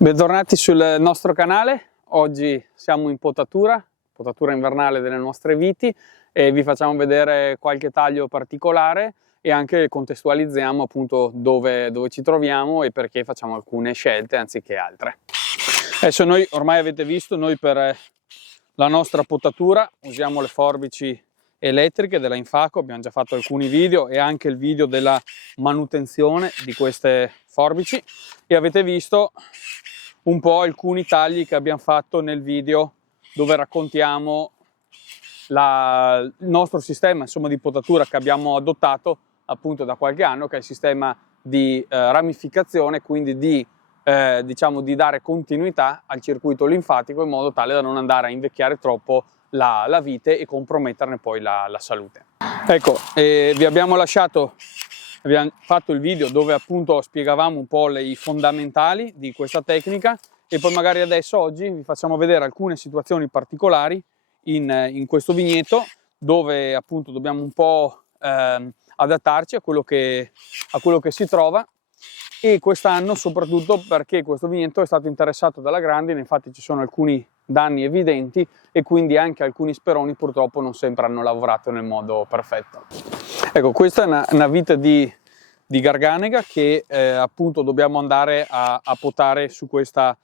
Bentornati sul nostro canale. Oggi siamo in potatura invernale delle nostre viti e vi facciamo vedere qualche taglio particolare e anche contestualizziamo appunto dove ci troviamo e perché facciamo alcune scelte anziché altre. Adesso noi ormai avete visto, noi per la nostra potatura usiamo le forbici elettriche della Infaco, abbiamo già fatto alcuni video e anche il video della manutenzione di queste forbici e avete visto un po' alcuni tagli che abbiamo fatto nel video dove raccontiamo il nostro sistema di potatura che abbiamo adottato appunto da qualche anno, che è il sistema di ramificazione, quindi di dare continuità al circuito linfatico in modo tale da non andare a invecchiare troppo la vite e comprometterne poi la salute. Ecco, vi abbiamo fatto il video dove appunto spiegavamo un po' i fondamentali di questa tecnica e poi magari oggi vi facciamo vedere alcune situazioni particolari in questo vigneto dove appunto dobbiamo un po' adattarci a quello che si trova, e quest'anno soprattutto perché questo vigneto è stato interessato dalla grandine. Infatti ci sono alcuni danni evidenti e quindi anche alcuni speroni purtroppo non sempre hanno lavorato nel modo perfetto. Ecco, questa è una vite di Garganega che appunto dobbiamo andare a potare su questa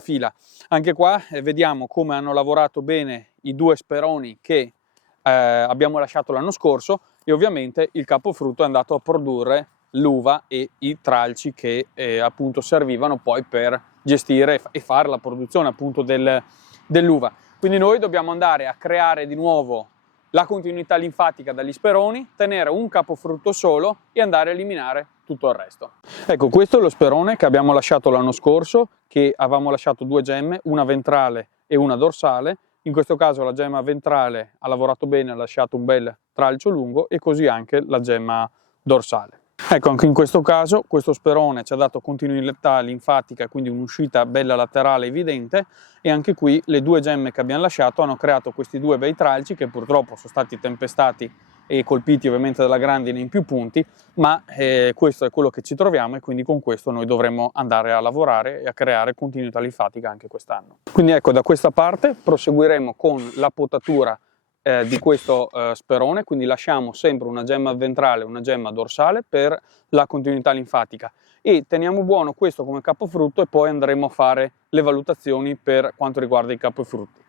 fila. Anche qua vediamo come hanno lavorato bene i due speroni che abbiamo lasciato l'anno scorso, e ovviamente il capofrutto è andato a produrre l'uva e i tralci che appunto servivano poi per gestire e fare la produzione appunto dell'uva. Quindi noi dobbiamo andare a creare di nuovo la continuità linfatica dagli speroni, tenere un capofrutto solo e andare a eliminare tutto il resto. Ecco, questo è lo sperone che abbiamo lasciato l'anno scorso, che avevamo lasciato due gemme, una ventrale e una dorsale. In questo caso la gemma ventrale ha lavorato bene, ha lasciato un bel tralcio lungo, e così anche la gemma dorsale. Ecco, anche in questo caso questo sperone ci ha dato continuità linfatica, quindi un'uscita bella laterale evidente, e anche qui le due gemme che abbiamo lasciato hanno creato questi due bei tralci che purtroppo sono stati tempestati e colpiti ovviamente dalla grandine in più punti, ma questo è quello che ci troviamo e quindi con questo noi dovremo andare a lavorare e a creare continuità linfatica anche quest'anno. Quindi ecco, da questa parte proseguiremo con la potatura di questo sperone, quindi lasciamo sempre una gemma ventrale e una gemma dorsale per la continuità linfatica e teniamo buono questo come capofrutto, e poi andremo a fare le valutazioni per quanto riguarda i capofrutti.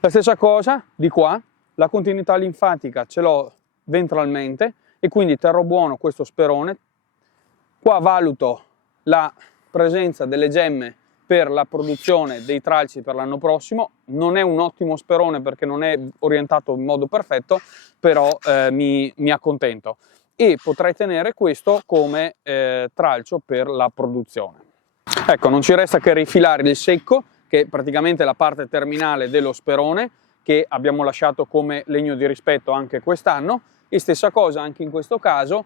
La stessa cosa di qua, la continuità linfatica ce l'ho ventralmente e quindi terrò buono questo sperone. Qua valuto la presenza delle gemme per la produzione dei tralci per l'anno prossimo. Non è un ottimo sperone perché non è orientato in modo perfetto, però mi accontento e potrei tenere questo come tralcio per la produzione. Ecco, non ci resta che rifilare il secco, che è praticamente la parte terminale dello sperone, che abbiamo lasciato come legno di rispetto anche quest'anno, e stessa cosa anche in questo caso.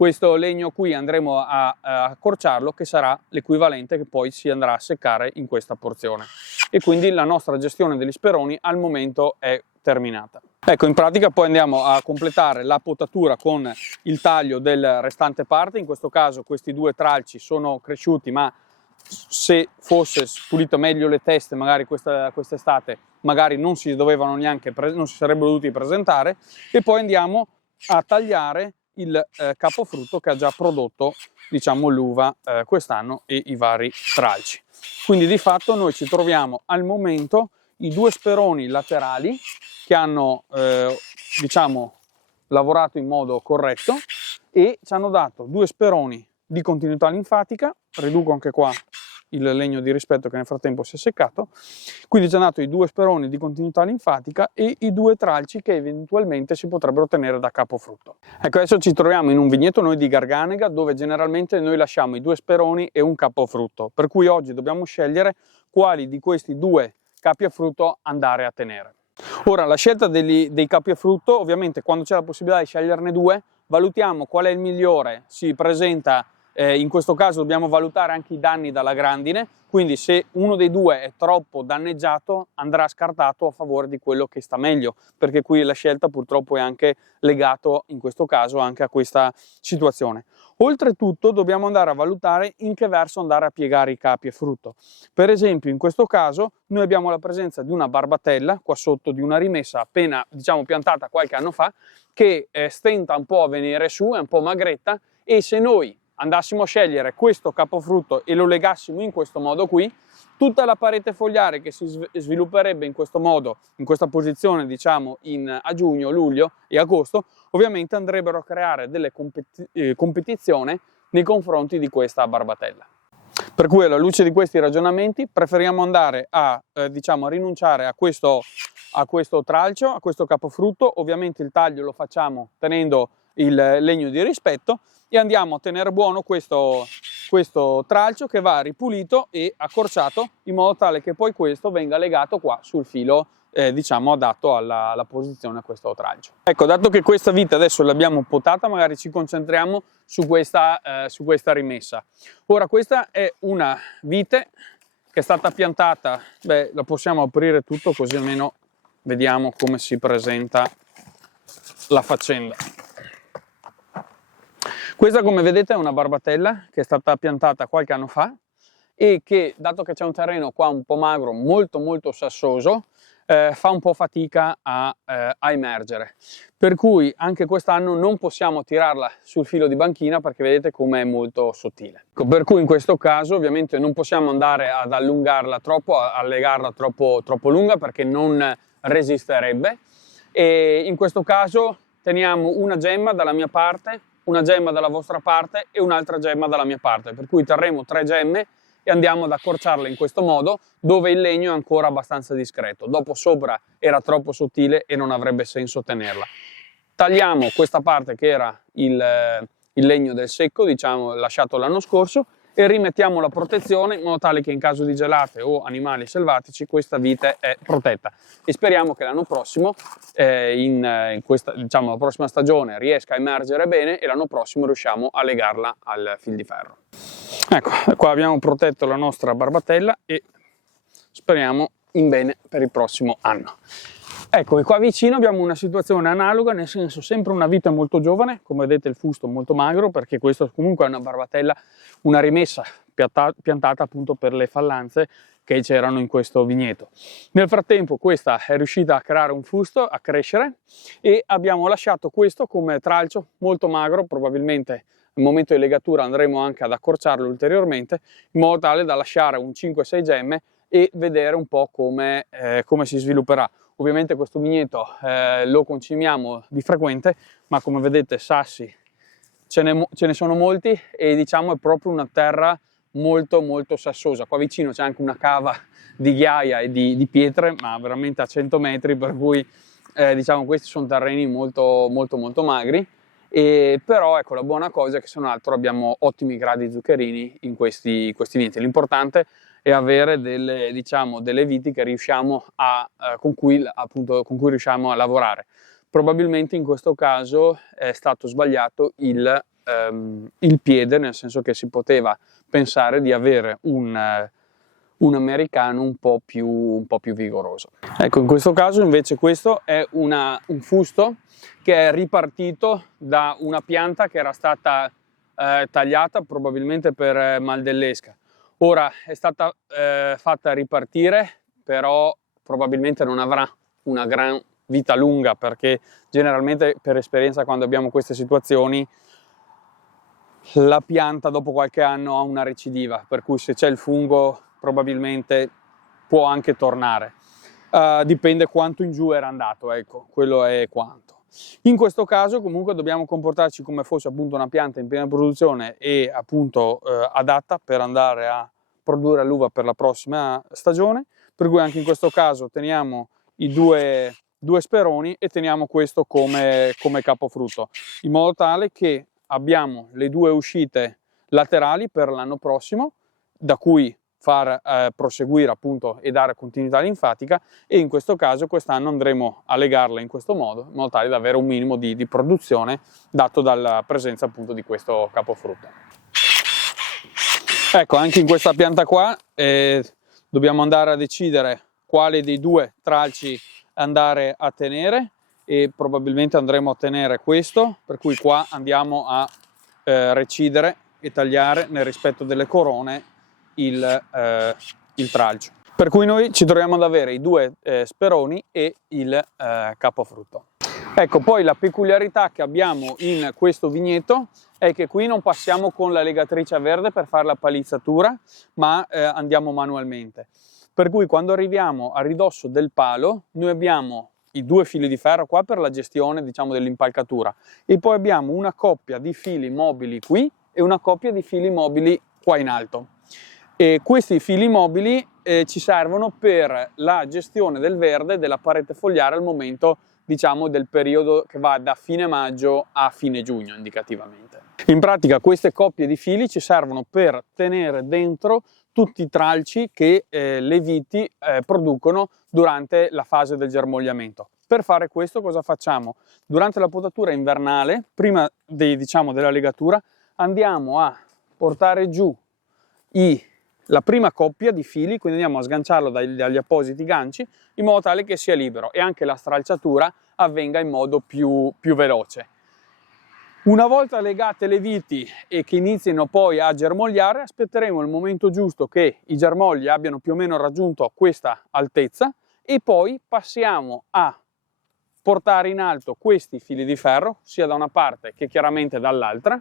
Questo legno qui andremo a accorciarlo, che sarà l'equivalente che poi si andrà a seccare in questa porzione, e quindi la nostra gestione degli speroni al momento è terminata. Ecco, in pratica poi andiamo a completare la potatura con il taglio del restante parte. In questo caso questi due tralci sono cresciuti, ma se fosse pulito meglio le teste magari quest'estate magari non si sarebbero dovuti presentare, e poi andiamo a tagliare il capofrutto che ha già prodotto l'uva quest'anno e i vari tralci. Quindi di fatto noi ci troviamo al momento i due speroni laterali che hanno lavorato in modo corretto e ci hanno dato due speroni di continuità linfatica. Riduco anche qua il legno di rispetto che nel frattempo si è seccato. Quindi ci hanno dato i due speroni di continuità linfatica e i due tralci che eventualmente si potrebbero ottenere da capofrutto. Ecco, adesso ci troviamo in un vigneto noi di Garganega dove generalmente noi lasciamo i due speroni e un capofrutto, per cui oggi dobbiamo scegliere quali di questi due capi a frutto andare a tenere. Ora, la scelta dei capi a frutto, ovviamente quando c'è la possibilità di sceglierne due, valutiamo qual è il migliore, si presenta in questo caso dobbiamo valutare anche i danni dalla grandine, quindi se uno dei due è troppo danneggiato andrà scartato a favore di quello che sta meglio, perché qui la scelta purtroppo è anche legato in questo caso anche a questa situazione. Oltretutto dobbiamo andare a valutare in che verso andare a piegare i capi e frutto. Per esempio in questo caso noi abbiamo la presenza di una barbatella qua sotto, di una rimessa appena piantata qualche anno fa, che stenta un po' a venire su, è un po' magretta, e se noi andassimo a scegliere questo capofrutto e lo legassimo in questo modo qui, tutta la parete fogliare che si svilupperebbe in questo modo, in questa posizione a giugno, luglio e agosto, ovviamente andrebbero a creare delle competizioni nei confronti di questa barbatella. Per cui alla luce di questi ragionamenti preferiamo andare a rinunciare a questo tralcio, a questo capofrutto. Ovviamente il taglio lo facciamo tenendo il legno di rispetto e andiamo a tenere buono questo tralcio, che va ripulito e accorciato in modo tale che poi questo venga legato qua sul filo adatto alla posizione a questo tralcio. Ecco, dato che questa vite adesso l'abbiamo potata, magari ci concentriamo su questa rimessa. Ora, questa è una vite che è stata piantata, la possiamo aprire tutto così almeno vediamo come si presenta la faccenda. Questa, come vedete, è una barbatella che è stata piantata qualche anno fa e che, dato che c'è un terreno qua un po' magro, molto sassoso, fa un po' fatica a emergere, per cui anche quest'anno non possiamo tirarla sul filo di banchina perché vedete come è molto sottile. Per cui in questo caso ovviamente non possiamo andare ad allungarla troppo, a legarla troppo lunga, perché non resisterebbe, e in questo caso teniamo una gemma dalla mia parte, una gemma dalla vostra parte e un'altra gemma dalla mia parte, per cui terremo 3 gemme e andiamo ad accorciarle in questo modo, dove il legno è ancora abbastanza discreto. Dopo sopra era troppo sottile e non avrebbe senso tenerla. Tagliamo questa parte che era il legno del secco, lasciato l'anno scorso, e rimettiamo la protezione in modo tale che in caso di gelate o animali selvatici questa vite è protetta, e speriamo che l'anno prossimo la prossima stagione riesca a emergere bene e l'anno prossimo riusciamo a legarla al fil di ferro. Ecco, qua abbiamo protetto la nostra barbatella e speriamo in bene per il prossimo anno. Ecco, e qua vicino abbiamo una situazione analoga, nel senso sempre una vite molto giovane, come vedete il fusto molto magro, perché questo comunque è una barbatella, una rimessa piantata appunto per le fallanze che c'erano in questo vigneto. Nel frattempo questa è riuscita a creare un fusto, a crescere, e abbiamo lasciato questo come tralcio molto magro. Probabilmente nel momento di legatura andremo anche ad accorciarlo ulteriormente in modo tale da lasciare un 5-6 gemme e vedere un po' come si svilupperà. Ovviamente questo vigneto lo concimiamo di frequente, ma come vedete sassi ce ne sono molti, e è proprio una terra molto sassosa. Qua vicino c'è anche una cava di ghiaia e di pietre, ma veramente a 100 metri, per cui questi sono terreni molto magri. Però ecco, la buona cosa è che se non altro abbiamo ottimi gradi zuccherini in questi vieti. L'importante è avere delle viti che riusciamo con cui riusciamo a lavorare. Probabilmente in questo caso è stato sbagliato il piede, nel senso che si poteva pensare di avere un americano un po' più vigoroso. Ecco, in questo caso invece questo è un fusto che è ripartito da una pianta che era stata tagliata probabilmente per mal dell'esca. Ora è stata fatta ripartire, però probabilmente non avrà una gran vita lunga, perché generalmente per esperienza quando abbiamo queste situazioni la pianta dopo qualche anno ha una recidiva, per cui se c'è il fungo probabilmente può anche tornare. Dipende quanto in giù era andato, ecco, quello è quanto. In questo caso comunque dobbiamo comportarci come fosse appunto una pianta in piena produzione e appunto adatta per andare a produrre l'uva per la prossima stagione, per cui anche in questo caso teniamo i due speroni e teniamo questo come capofrutto, in modo tale che abbiamo le 2 uscite laterali per l'anno prossimo, da cui far proseguire appunto e dare continuità linfatica, e in questo caso quest'anno andremo a legarla in questo modo, in modo tale da avere un minimo di produzione dato dalla presenza appunto di questo capofrutto. Ecco, anche in questa pianta qua dobbiamo andare a decidere quale dei due tralci andare a tenere, e probabilmente andremo a tenere questo, per cui qua andiamo a recidere e tagliare nel rispetto delle corone il tralcio. Per cui noi ci troviamo ad avere i due speroni e il capofrutto. Ecco, poi la peculiarità che abbiamo in questo vigneto è che qui non passiamo con la legatrice a verde per fare la palizzatura, ma andiamo manualmente. Per cui quando arriviamo a ridosso del palo, noi abbiamo i due fili di ferro qua per la gestione, diciamo, dell'impalcatura, e poi abbiamo una coppia di fili mobili qui e una coppia di fili mobili qua in alto. E questi fili mobili ci servono per la gestione del verde della parete fogliare al momento, diciamo, del periodo che va da fine maggio a fine giugno indicativamente. In pratica queste coppie di fili ci servono per tenere dentro tutti i tralci che le viti producono durante la fase del germogliamento. Per fare questo cosa facciamo? Durante la potatura invernale, prima della legatura, andiamo a portare giù la prima coppia di fili, quindi andiamo a sganciarlo dagli appositi ganci in modo tale che sia libero e anche la stralciatura avvenga in modo più veloce. Una volta legate le viti e che inizino poi a germogliare, aspetteremo il momento giusto che i germogli abbiano più o meno raggiunto questa altezza e poi passiamo a portare in alto questi fili di ferro, sia da una parte che chiaramente dall'altra,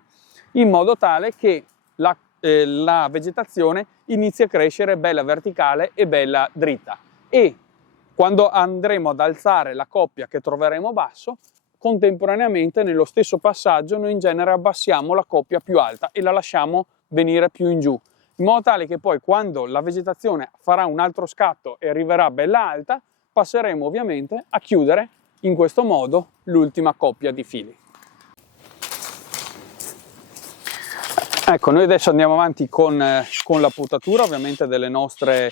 in modo tale che la vegetazione inizi a crescere bella verticale e bella dritta, e quando andremo ad alzare la coppia che troveremo basso, contemporaneamente nello stesso passaggio noi in genere abbassiamo la coppia più alta e la lasciamo venire più in giù, in modo tale che poi quando la vegetazione farà un altro scatto e arriverà bella alta, passeremo ovviamente a chiudere in questo modo l'ultima coppia di fili. Ecco, noi adesso andiamo avanti con la potatura ovviamente delle nostre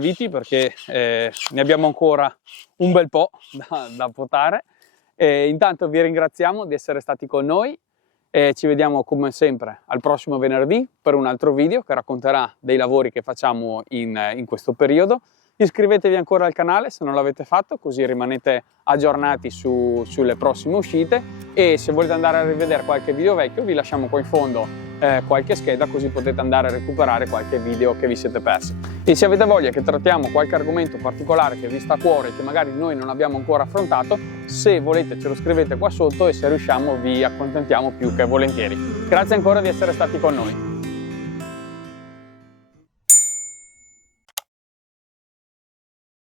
viti, perché ne abbiamo ancora un bel po' da potare. Intanto vi ringraziamo di essere stati con noi e ci vediamo come sempre al prossimo venerdì per un altro video che racconterà dei lavori che facciamo in questo periodo. Iscrivetevi ancora al canale se non l'avete fatto, così rimanete aggiornati sulle prossime uscite, e se volete andare a rivedere qualche video vecchio vi lasciamo qua in fondo qualche scheda, così potete andare a recuperare qualche video che vi siete persi. E se avete voglia che trattiamo qualche argomento particolare che vi sta a cuore e che magari noi non abbiamo ancora affrontato, se volete ce lo scrivete qua sotto e se riusciamo vi accontentiamo più che volentieri. Grazie ancora di essere stati con noi.